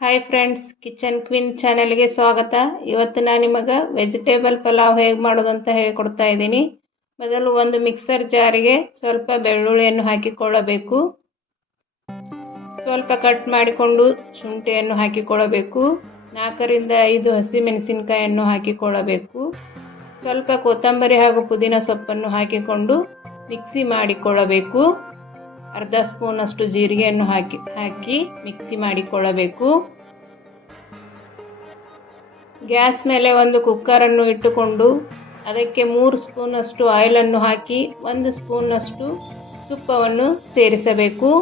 Hi friends, kitchen queen ಚಾನೆಲ್ಗೆ ಸ್ವಾಗತ. ಇವತ್ತು ನಾನು ನಿಮಗೆ ವೆಜಿಟೇಬಲ್ ಪಲಾವ್ ಹೇಗೆ ಮಾಡೋದು ಅಂತ ಹೇಳಿಕೊಡ್ತಾ ಇದ್ದೀನಿ. ಮೊದಲು ಒಂದು ಮಿಕ್ಸರ್ ಜಾರಿಗೆ ಸ್ವಲ್ಪ ಬೆಳ್ಳುಳ್ಳಿಯನ್ನು ಹಾಕಿಕೊಳ್ಳಬೇಕು. ಸ್ವಲ್ಪ ಕಟ್ ಮಾಡಿಕೊಂಡು ಶುಂಠಿಯನ್ನು ಹಾಕಿಕೊಳ್ಳಬೇಕು. 4 ರಿಂದ 5 ಹಸಿಮೆಣಸಿನಕಾಯಿಯನ್ನು ಹಾಕಿಕೊಳ್ಳಬೇಕು. ಸ್ವಲ್ಪ ಕೊತ್ತಂಬರಿ ಹಾಗೂ ಪುದೀನ ಸೊಪ್ಪನ್ನು ಹಾಕಿಕೊಂಡು ಮಿಕ್ಸಿ ಮಾಡಿಕೊಳ್ಳಬೇಕು. ಅರ್ಧ ಸ್ಪೂನಷ್ಟು ಜೀರಿಗೆಯನ್ನು ಹಾಕಿ ಮಿಕ್ಸಿ ಮಾಡಿಕೊಳ್ಳಬೇಕು. ಗ್ಯಾಸ್ ಮೇಲೆ ಒಂದು ಕುಕ್ಕರನ್ನು ಇಟ್ಟುಕೊಂಡು ಅದಕ್ಕೆ 3 ಸ್ಪೂನಷ್ಟು ಆಯಿಲನ್ನು ಹಾಕಿ 1 ಸ್ಪೂನಷ್ಟು ತುಪ್ಪವನ್ನು ಸೇರಿಸಬೇಕು.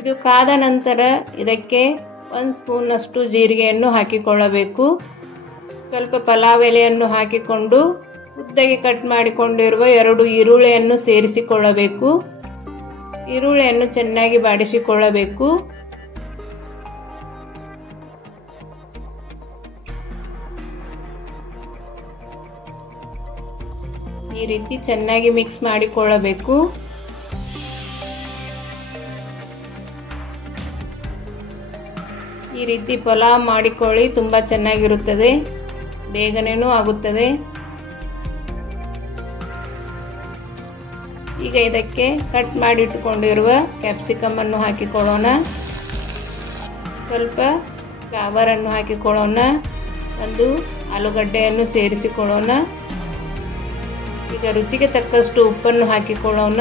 ಇದು ಕಾದ ನಂತರ ಇದಕ್ಕೆ 1 ಸ್ಪೂನಷ್ಟು ಜೀರಿಗೆಯನ್ನು ಹಾಕಿಕೊಳ್ಳಬೇಕು. ಸ್ವಲ್ಪ ಪಲಾವ್ ಎಲೆಯನ್ನು ಹಾಕಿಕೊಂಡು ಉದ್ದಗೆ ಕಟ್ ಮಾಡಿಕೊಂಡಿರುವ 2 ಈರುಳ್ಳಿಯನ್ನು ಸೇರಿಸಿಕೊಳ್ಳಬೇಕು. ಈರುಳ್ಳಿಯನ್ನು ಚೆನ್ನಾಗಿ ಬಾಡಿಸಿಕೊಳ್ಳಬೇಕು. ಈ ರೀತಿ ಚೆನ್ನಾಗಿ ಮಿಕ್ಸ್ ಮಾಡಿಕೊಳ್ಳಬೇಕು. ಈ ರೀತಿ ಪಲಾವ್ ಮಾಡಿಕೊಳ್ಳಿ, ತುಂಬ ಚೆನ್ನಾಗಿರುತ್ತದೆ, ಬೇಗನೇನೂ ಆಗುತ್ತದೆ. ಈಗ ಇದಕ್ಕೆ ಕಟ್ ಮಾಡಿ ಇಟ್ಟುಕೊಂಡಿರುವ ಕ್ಯಾಪ್ಸಿಕಮ್ ಅನ್ನು ಹಾಕಿಕೊಳ್ಳೋಣ. ಸ್ವಲ್ಪ ಫ್ಲವರ್ ಅನ್ನು ಹಾಕಿಕೊಳ್ಳೋಣ. ಒಂದು ಆಲೂಗಡ್ಡೆಯನ್ನು ಸೇರಿಸಿಕೊಳ್ಳೋಣ. ಈಗ ರುಚಿಗೆ ತಕ್ಕಷ್ಟು ಉಪ್ಪನ್ನು ಹಾಕಿಕೊಳ್ಳೋಣ.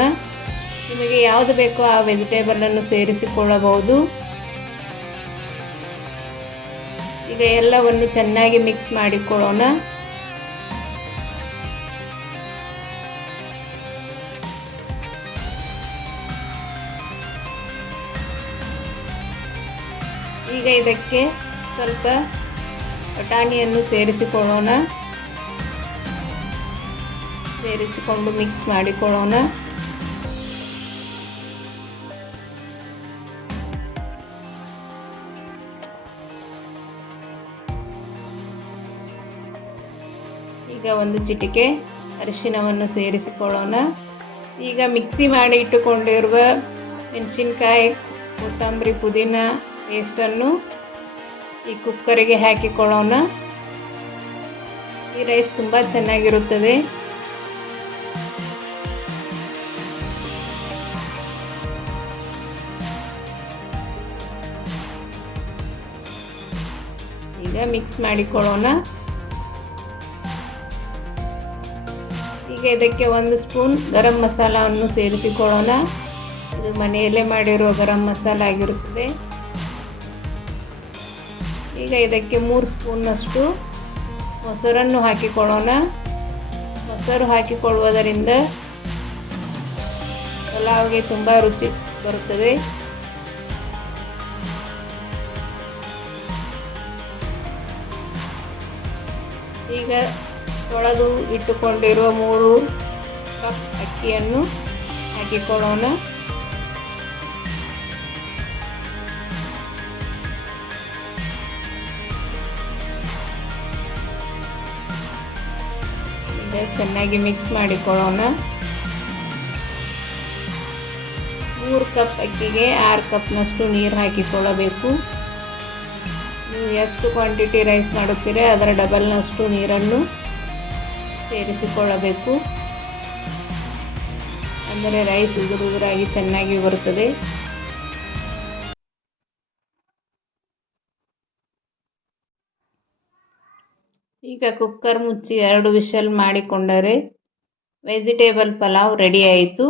ನಿಮಗೆ ಯಾವುದು ಬೇಕೋ ಆ ವೆಜಿಟೇಬಲನ್ನು ಸೇರಿಸಿಕೊಳ್ಳಬಹುದು. ಈಗ ಎಲ್ಲವನ್ನು ಚೆನ್ನಾಗಿ ಮಿಕ್ಸ್ ಮಾಡಿಕೊಳ್ಳೋಣ. ಈಗ ಇದಕ್ಕೆ ಸ್ವಲ್ಪ ಬಟಾಣಿಯನ್ನು ಸೇರಿಸಿಕೊಳ್ಳೋಣ. ಸೇರಿಸಿಕೊಂಡು ಮಿಕ್ಸ್ ಮಾಡಿಕೊಳ್ಳೋಣ. ಈಗ ಒಂದು ಚಿಟಿಕೆ ಅರಿಶಿನವನ್ನು ಸೇರಿಸಿಕೊಳ್ಳೋಣ. ಈಗ ಮಿಕ್ಸಿ ಮಾಡಿ ಇಟ್ಟುಕೊಂಡಿರುವ ಮೆಣಸಿನಕಾಯಿ, ಕೊತ್ತಂಬರಿ, ಪುದೀನ ಪೇಸ್ಟನ್ನು ಈ ಕುಕ್ಕರಿಗೆ ಹಾಕಿಕೊಳ್ಳೋಣ. ಈ ರೈಸ್ ತುಂಬ ಚೆನ್ನಾಗಿರುತ್ತದೆ. ಈಗ ಮಿಕ್ಸ್ ಮಾಡಿಕೊಳ್ಳೋಣ. ಈಗ ಇದಕ್ಕೆ 1 ಸ್ಪೂನ್ ಗರಂ ಮಸಾಲವನ್ನು ಸೇರಿಸಿಕೊಳ್ಳೋಣ. ಇದು ಮನೆಯಲ್ಲೇ ಮಾಡಿರುವ ಗರಂ ಮಸಾಲ ಆಗಿರುತ್ತದೆ. ಈಗ ಇದಕ್ಕೆ 3 ಸ್ಪೂನ್ನಷ್ಟು ಮೊಸರನ್ನು ಹಾಕಿಕೊಳ್ಳೋಣ. ಮೊಸರು ಹಾಕಿಕೊಳ್ಳುವುದರಿಂದ ಪಲಾವ್ಗೆ ತುಂಬ ರುಚಿ ಬರುತ್ತದೆ. ಈಗ ತೊಳೆದು ಇಟ್ಟುಕೊಂಡಿರುವ 3 ಕಪ್ ಅಕ್ಕಿಯನ್ನು ಹಾಕಿಕೊಳ್ಳೋಣ. ಚೆನ್ನಾಗಿ ಮಿಕ್ಸ್ ಮಾಡಿಕೊಳ್ಳೋಣ. 3 ಕಪ್ ಅಕ್ಕಿಗೆ 6 ಕಪ್ನಷ್ಟು ನೀರು ಹಾಕಿಕೊಳ್ಳಬೇಕು. ನೀವು ಎಷ್ಟು ಕ್ವಾಂಟಿಟಿ ರೈಸ್ ಮಾಡುತ್ತೀರಿ ಅದರ ಡಬಲ್ನಷ್ಟು ನೀರನ್ನು ಸೇರಿಸಿಕೊಳ್ಳಬೇಕು. ಅಂದರೆ ರೈಸ್ ಉದುರಾಗಿ ಚೆನ್ನಾಗಿ ಬರುತ್ತದೆ. ಈಗ ಕುಕ್ಕರ್ ಮುಚ್ಚಿ 2 ವಿಷಲ್ ಮಾಡಿಕೊಂಡರೆ ವೆಜಿಟೇಬಲ್ ಪಲಾವ್ ರೆಡಿ ಆಯಿತು.